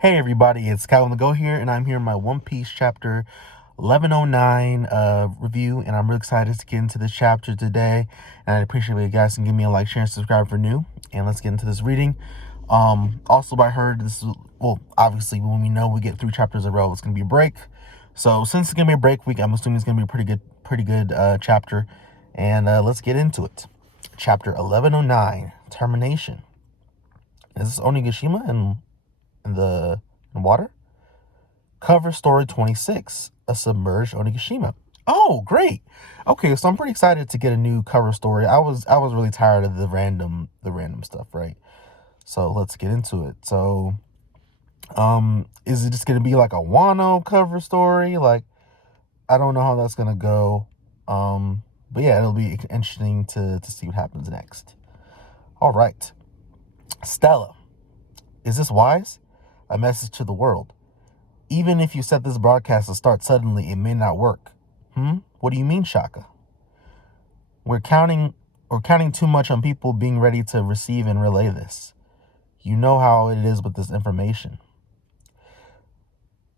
Hey everybody, it's Calvin the Go here, and I'm here in my One Piece chapter 1109 review, and I'm really excited to get into this chapter today. And I appreciate it, you guys can give me a like, share, and subscribe if you're new. And let's get into this reading. Also, I heard this is, well, obviously when we know we get 3 chapters in a row, it's gonna be a break. So since it's gonna be a break week, I'm assuming it's gonna be a pretty good chapter. And let's get into it. Chapter 1109, Termination. Is this Onigashima in the water? Cover story 26, a submerged Onigashima. Oh, great. Okay, so I'm pretty excited to get a new cover story. I was really tired of the random stuff, right? So let's get into it. So is it just gonna be like a Wano cover story? Like, I don't know how that's gonna go. But yeah, it'll be interesting to see what happens next. All right. Stella, is this wise? A message to the world. Even if you set this broadcast to start suddenly, it may not work. What do you mean, Shaka? We're counting too much on people being ready to receive and relay this. You know how it is with this information.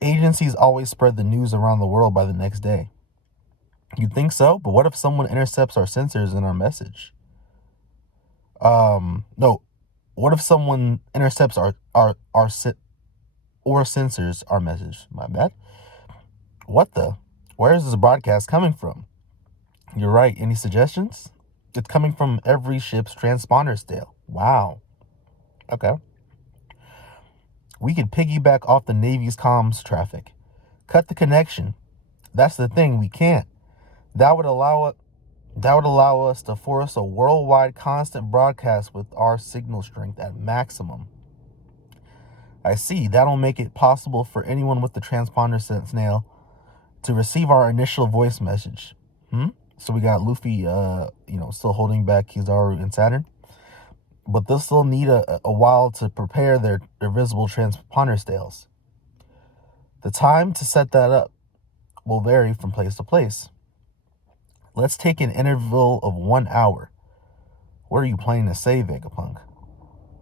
Agencies always spread the news around the world by the next day. You think so? But what if someone intercepts our sensors in our message? No. What if someone intercepts or censors our message? My bad. What the? Where is this broadcast coming from? You're right. Any suggestions? It's coming from every ship's transponder stale. Wow. Okay. We could piggyback off the Navy's comms traffic. Cut the connection. That's the thing. We can't. That would allow us to force a worldwide constant broadcast with our signal strength at maximum. I see. That'll make it possible for anyone with the transponder snail to receive our initial voice message. So we got Luffy, still holding back Kizaru and Saturn. But they'll still need a while to prepare their visible transponder stales. The time to set that up will vary from place to place. Let's take an interval of 1 hour. What are you planning to say, Vegapunk?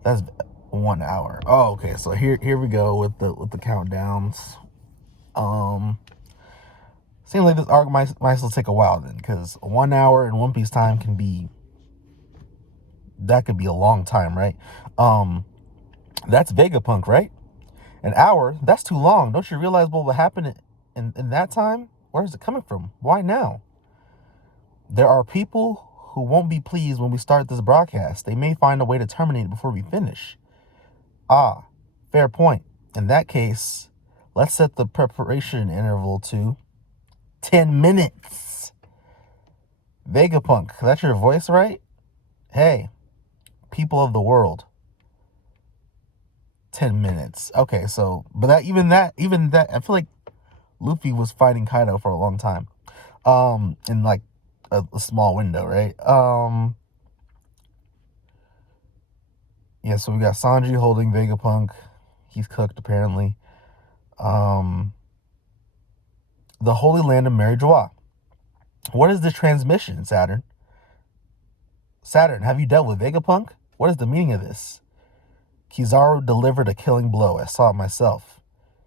That's 1 hour. Oh, okay. So here we go with the countdowns. Seems like this arc might still take a while then, because 1 hour in One Piece time could be a long time, right? That's Vegapunk, right? An hour? That's too long. Don't you realize what will happen in that time? Where is it coming from? Why now? There are people who won't be pleased when we start this broadcast. They may find a way to terminate it before we finish. Ah, fair point. In that case, let's set the preparation interval to 10 minutes. Vegapunk, that's your voice, right? Hey, people of the world. 10 minutes. Okay, so, but even that, I feel like Luffy was fighting Kaido for a long time. In like a small window, right? Yeah, so we got Sanji holding Vegapunk. He's cooked, apparently. The Holy Land of Mary Joie. What is the transmission, Saturn? Saturn, have you dealt with Vegapunk? What is the meaning of this? Kizaru delivered a killing blow. I saw it myself.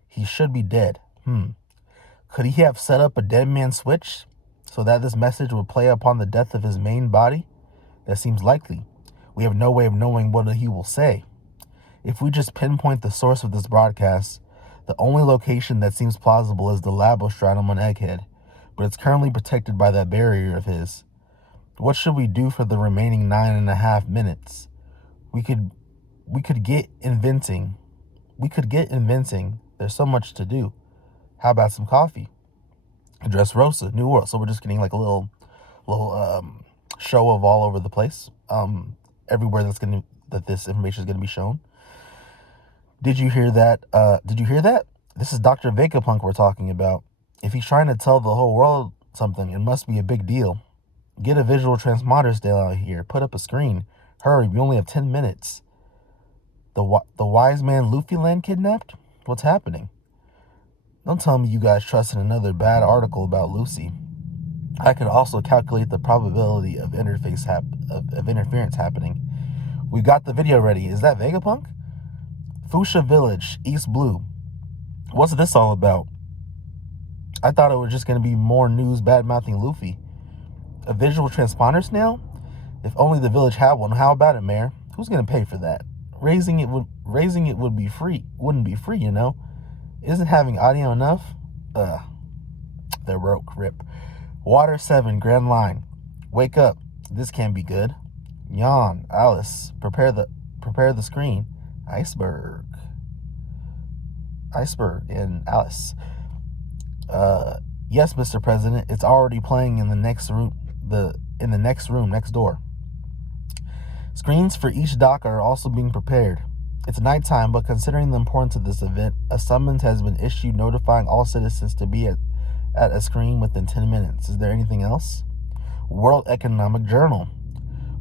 He should be dead. Could he have set up a dead man switch so that this message would play upon the death of his main body? That seems likely. We have no way of knowing what he will say. If we just pinpoint the source of this broadcast, the only location that seems plausible is the Labostratum on Egghead, but it's currently protected by that barrier of his. What should we do for the remaining 9.5 minutes? We could get inventing. There's so much to do. How about some coffee? Dressrosa, New World. So we're just getting like a little show of all over the place. Everywhere that this information is gonna be shown. Did you hear that? This is Dr. Vegapunk we're talking about. If he's trying to tell the whole world something, it must be a big deal. Get a visual transponder stale out here. Put up a screen. Hurry, we only have 10 minutes. The wise man Luffy land kidnapped? What's happening? Don't tell me you guys trusted another bad article about Lucy. I could also calculate the probability of interference happening. We got the video ready. Is that Vegapunk? Fuchsia Village, East Blue. What's this all about? I thought it was just going to be more news bad-mouthing Luffy. A visual transponder snail? If only the village had one. How about it, Mayor? Who's going to pay for that? Raising it would be free. Wouldn't be free, you know. Isn't having audio enough? They're broke. Rip. Water 7, Grand Line. Wake up. This can't be good. Yawn. Alice. Prepare the screen. Iceberg and Alice. Yes, Mr. President. It's already playing in the next room. In the next room next door. Screens for each dock are also being prepared. It's nighttime, but considering the importance of this event, a summons has been issued notifying all citizens to be at a screen within 10 minutes. Is there anything else? World Economic Journal.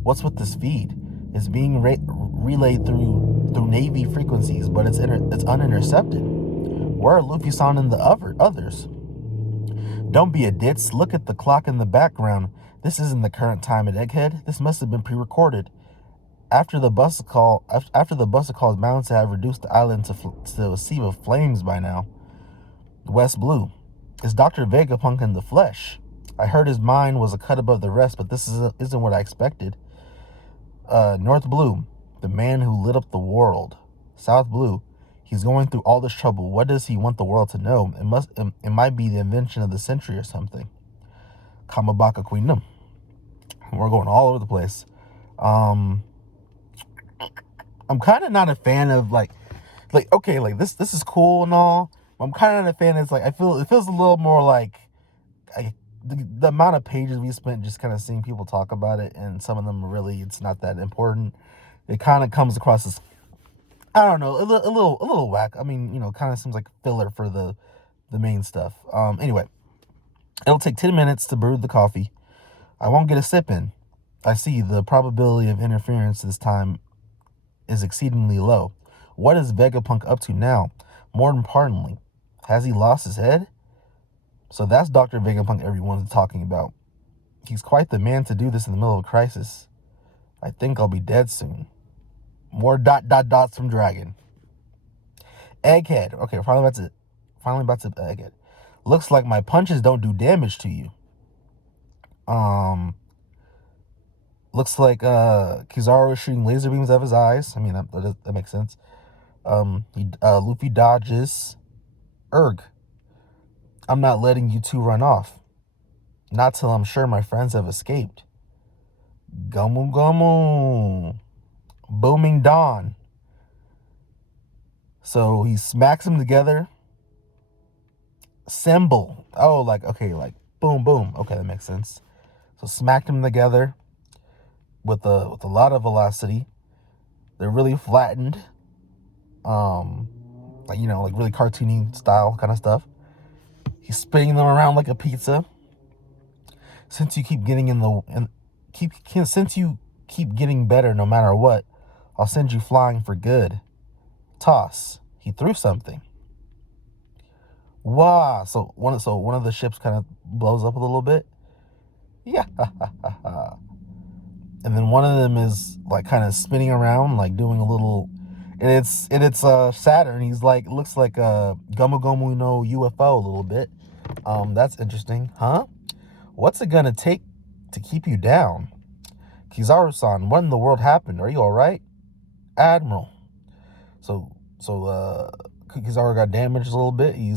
What's with this feed? It's being relayed through Navy frequencies, but it's unintercepted. Where are Luffy-san and the others? Don't be a ditz. Look at the clock in the background. This isn't the current time at Egghead. This must have been pre-recorded. After the bus call is bound to have reduced the island to a sea of flames by now. West Blue. Is Dr. Vegapunk in the flesh? I heard his mind was a cut above the rest, but this isn't what I expected. North Blue. The man who lit up the world. South Blue. He's going through all this trouble. What does he want the world to know? It might be the invention of the century or something. Kamabaka Queendom. We're going all over the place. I'm kind of not a fan of like this is cool and all. But I'm kind of not a fan. It's like it feels a little more like the amount of pages we spent just kind of seeing people talk about it, and some of them really it's not that important. It kind of comes across as, I don't know, a little whack. I mean, kind of seems like filler for the main stuff. Anyway, it'll take 10 minutes to brew the coffee. I won't get a sip in. I see the probability of interference this time is exceedingly low. What is Vegapunk up to now? More importantly, has he lost his head? So that's Dr. Vegapunk everyone's talking about. He's quite the man to do this in the middle of a crisis. I think I'll be dead soon. More ... from Dragon. Egghead. Okay, finally about to Egghead. Looks like my punches don't do damage to you. Looks like Kizaru is shooting laser beams out of his eyes. I mean, that makes sense. Luffy dodges. I'm not letting you two run off. Not till I'm sure my friends have escaped. Gomu Gomu. Booming Dawn. So he smacks them together. Symbol. Oh, like boom, boom. Okay, that makes sense. So smacked them together with a lot of velocity. They're really flattened. Like really cartoony style kind of stuff. He's spinning them around like a pizza. Since you keep getting since you keep getting better no matter what, I'll send you flying for good. Toss. He threw something. Wow. So one of the ships kind of blows up a little bit. Yeah. And then one of them is like kind of spinning around, like doing a little. And it's Saturn. He's like looks like a Gomu Gomu no UFO a little bit. That's interesting, huh? What's it gonna take to keep you down? Kizaru-san, what in the world happened? Are you all right? Admiral. So Kizaru got damaged a little bit. He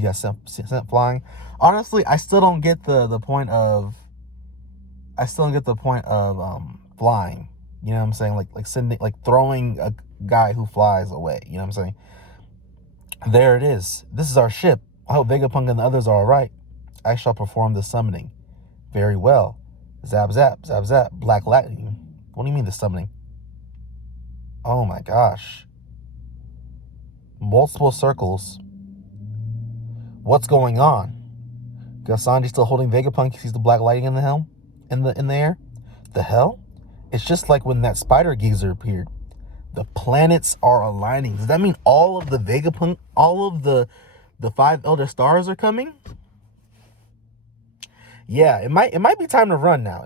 got sent flying. Honestly, I still don't get the point of flying. You know what I'm saying? Like sending, like throwing a guy who flies away. You know what I'm saying? There it is. This is our ship. I hope Vegapunk and the others are all right. I shall perform the summoning. Very well. Zap, zap, zap, zap. Black lightning. What do you mean the summoning? Oh my gosh. Multiple circles. What's going on? Gus Sanji still holding Vegapunk. He sees the black lightning in the helm, in the air. The hell? It's just like when that spider geezer appeared. The planets are aligning. Does that mean all of the Vegapunk, all of the 5 Elder Stars are coming? Yeah, it might be time to run now.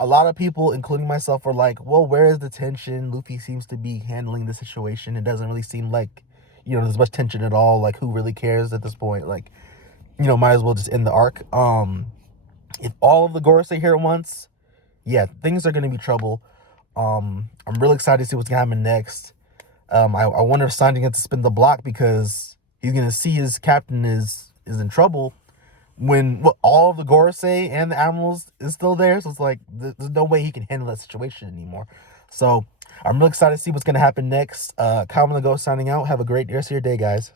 a lot of people, including myself, were like, well, where is the tension? Luffy seems to be handling the situation. It doesn't really seem like, there's much tension at all. Like, who really cares at this point? Like, might as well just end the arc. If all of the Gorosei here at once, yeah, things are going to be trouble. I'm really excited to see what's going to happen next. I wonder if Sanji gets to spin the block because he's going to see his captain is in trouble when all of the Gorosei and the Admirals is still there. So it's like, there's no way he can handle that situation anymore. So I'm really excited to see what's going to happen next. Kyle on the Go signing out. Have a great rest of your day, guys.